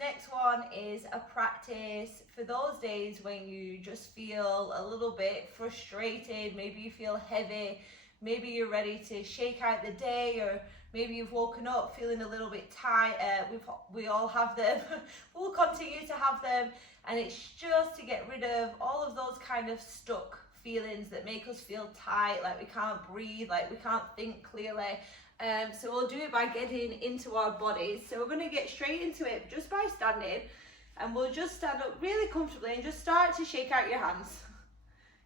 next one is a practice for those days when you just feel a little bit frustrated, maybe you feel heavy, maybe you're ready to shake out the day, or maybe you've woken up feeling a little bit tired. We all have them. We'll continue to have them, and it's just to get rid of all of those kind of stuck feelings that make us feel tight, like we can't breathe, like we can't think clearly. So we'll do it by getting into our bodies. So we're going to get straight into it just by standing, and we'll just stand up really comfortably and just start to shake out your hands.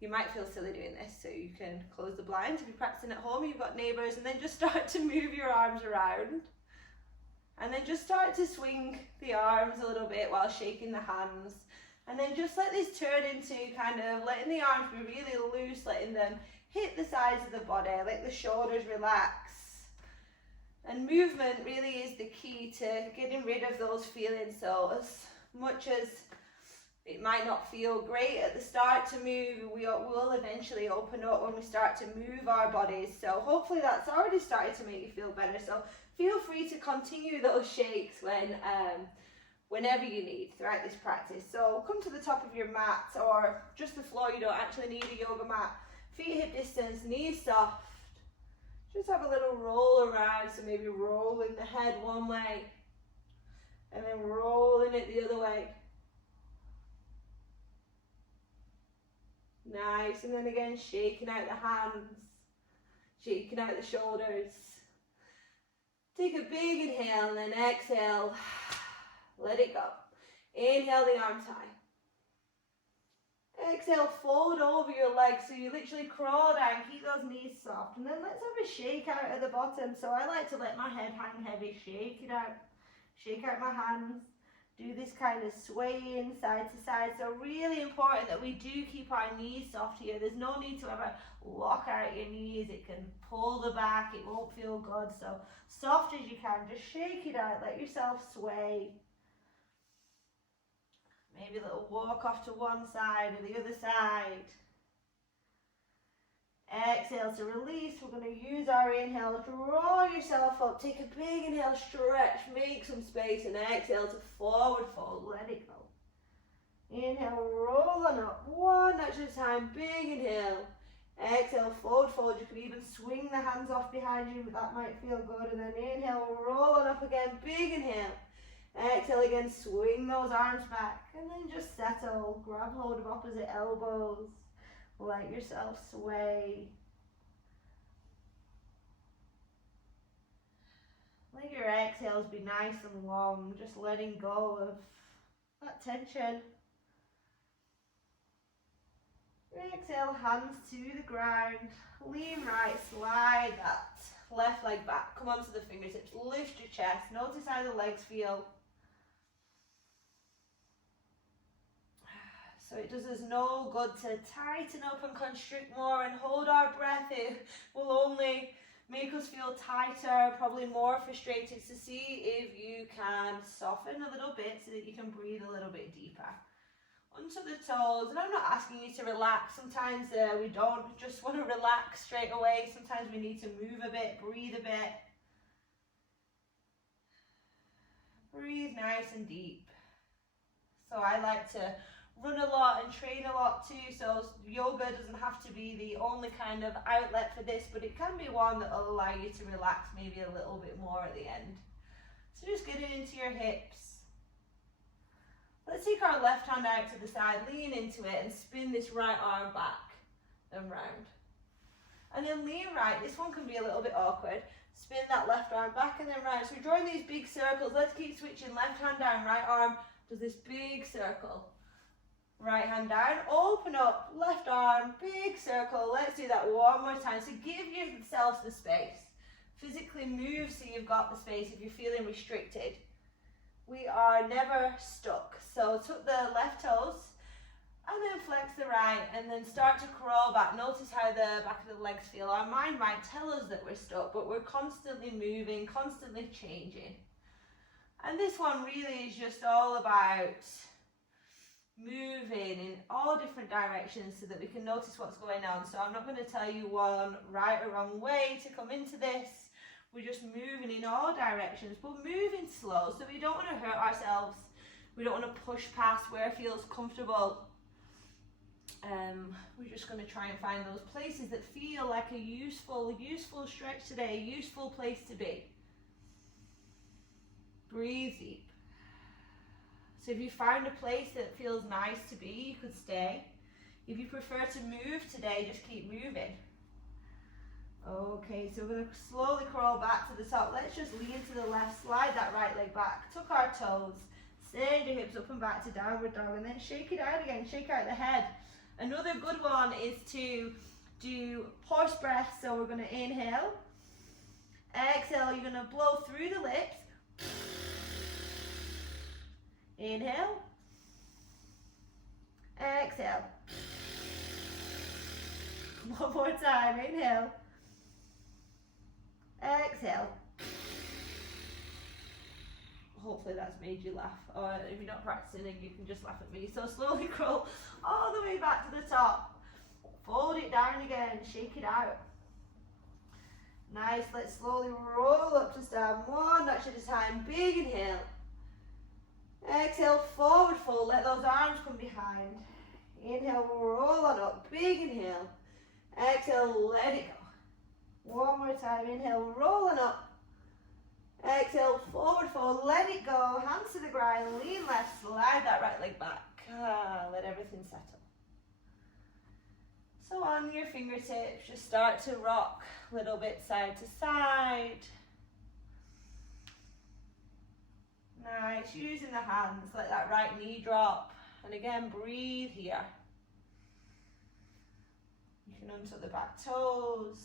You might feel silly doing this, so you can close the blinds if you're practicing at home, you've got neighbours, and then just start to move your arms around. And then just start to swing the arms a little bit while shaking the hands. And then just let this turn into kind of letting the arms be really loose, letting them hit the sides of the body, let the shoulders relax. And movement really is the key to getting rid of those feelings. So as much as it might not feel great at the start to move, we will eventually open up when we start to move our bodies. So hopefully that's already started to make you feel better. So feel free to continue those shakes whenever you need throughout this practice. So come to the top of your mat or just the floor. You don't actually need a yoga mat. Feet hip distance, knees soft. Just have a little roll around, so maybe rolling the head one way and then rolling it the other way. Nice, and then again shaking out the hands, shaking out the shoulders. Take a big inhale and then exhale, let it go. Inhale the arms high. Exhale, fold over your legs, so you literally crawl down, keep those knees soft, and then let's have a shake out at the bottom. So I like to let my head hang heavy, shake it out, shake out my hands, do this kind of swaying side to side. So really important that we do keep our knees soft here. There's no need to ever lock out your knees, it can pull the back, it won't feel good. So soft as you can, just shake it out, let yourself sway. Maybe a little walk off to one side or the other side. Exhale to release. We're going to use our inhale. Draw yourself up. Take a big inhale, stretch, make some space, and exhale to forward fold. Let it go. Inhale, roll on up. One at a time. Big inhale. Exhale, forward fold. You can even swing the hands off behind you. That might feel good. And then inhale, roll on up again. Big inhale. Exhale again, swing those arms back, and then just settle, grab hold of opposite elbows, let yourself sway. Let your exhales be nice and long, just letting go of that tension. Exhale, hands to the ground, lean right, slide that left leg back, come onto the fingertips, lift your chest, notice how the legs feel. So it does us no good to tighten up and constrict more and hold our breath. It will only make us feel tighter, probably more frustrated. So see if you can soften a little bit so that you can breathe a little bit deeper. Onto the toes, and I'm not asking you to relax. Sometimes we don't just want to relax straight away. Sometimes we need to move a bit, breathe a bit. Breathe nice and deep. So I like to run a lot and train a lot too, so yoga doesn't have to be the only kind of outlet for this, but it can be one that will allow you to relax maybe a little bit more at the end. So just getting into your hips. Let's take our left hand out to the side, lean into it and spin this right arm back and round. And then lean right, this one can be a little bit awkward. Spin that left arm back and then round. So we're drawing these big circles. Let's keep switching, left hand down, right arm does this big circle. Right hand down, open up, left arm, big circle. Let's do that one more time. So give yourself the space. Physically move so you've got the space if you're feeling restricted. We are never stuck. So tuck the left toes and then flex the right and then start to crawl back. Notice how the back of the legs feel. Our mind might tell us that we're stuck, but we're constantly moving, constantly changing. And this one really is just all about moving in all different directions so that we can notice what's going on. So I'm not going to tell you one right or wrong way to come into this. We're just moving in all directions, but moving slow, so we don't want to hurt ourselves. We don't want to push past where it feels comfortable. We're just going to try and find those places that feel like a useful stretch today, a useful place to be. Breathe deep. So if you find a place that feels nice to be, you could stay. If you prefer to move today, just keep moving. Okay, so we're going to slowly crawl back to the top. Let's just lean to the left, slide that right leg back, tuck our toes, send your hips up and back to downward dog, and then shake it out again, shake out the head. Another good one is to do horse breath. So we're going to inhale, exhale, you're going to blow through the lips. Inhale, exhale. One more time, inhale, exhale. Hopefully that's made you laugh, or if you're not practicing then you can just laugh at me. So slowly crawl all the way back to the top, fold it down again, shake it out. Nice, let's slowly roll up to stand, one notch at a time. Big inhale, exhale, forward fold, let those arms come behind. Inhale, roll on up, big inhale, exhale, let it go. One more time, inhale, roll on up. Exhale, forward fold, let it go, hands to the ground, lean left, slide that right leg back. Let everything settle. So on your fingertips, just start to rock a little bit side to side. Nice, using the hands, let that right knee drop. And again, breathe here. You can untuck the back toes.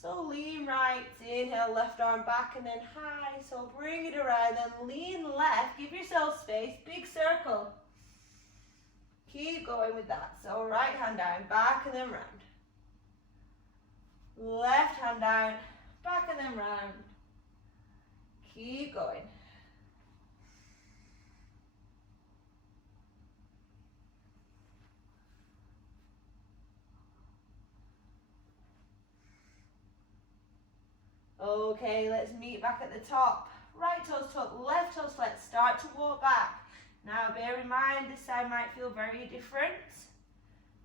So lean right, inhale, left arm back and then high. So bring it around, then lean left, give yourself space, big circle. Keep going with that. So right hand down, back and then round. Left hand down, back and then round. Keep going. Okay, let's meet back at the top. Right toes tuck, left toes flex, start to walk back. Now bear in mind this side might feel very different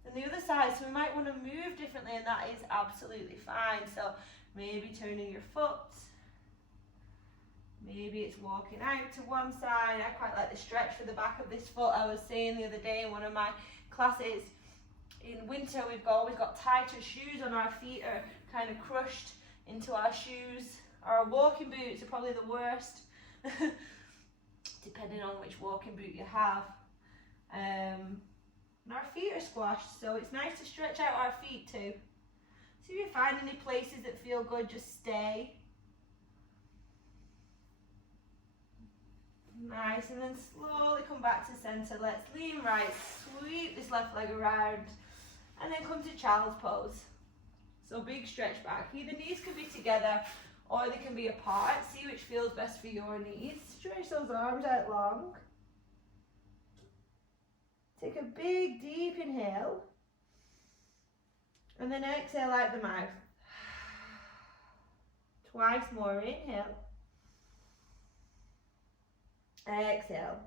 than the other side, so we might want to move differently, and that is absolutely fine. So maybe turning your foot, maybe it's walking out to one side. I quite like the stretch for the back of this foot. I was saying the other day in one of my classes, in winter we've always got tighter shoes on, our feet are kind of crushed into our shoes. Our walking boots are probably the worst, depending on which walking boot you have. And our feet are squashed, so it's nice to stretch out our feet too. So if you find any places that feel good, just stay. Nice, and then slowly come back to center. Let's lean right, sweep this left leg around, and then come to child's pose. So big stretch back. Either knees can be together or they can be apart. See which feels best for your knees. Stretch those arms out long. Take a big deep inhale. And then exhale out the mouth. Twice more. Inhale. Exhale.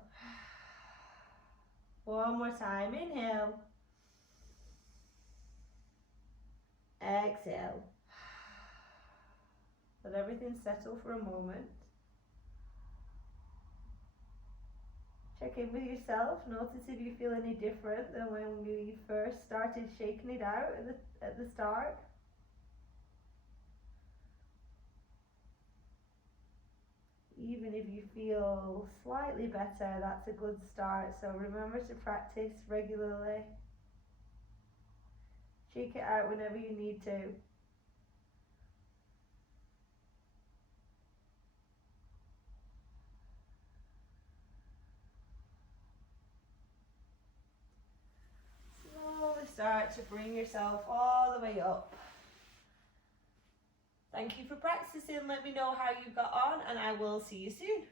One more time. Inhale. Exhale. Let everything settle for a moment. Check in with yourself. Notice if you feel any different than when we first started shaking it out at the start. Even if you feel slightly better, that's a good start. So remember to practice regularly. Shake it out whenever you need to. Slowly start to bring yourself all the way up. Thank you for practicing. Let me know how you got on, and I will see you soon.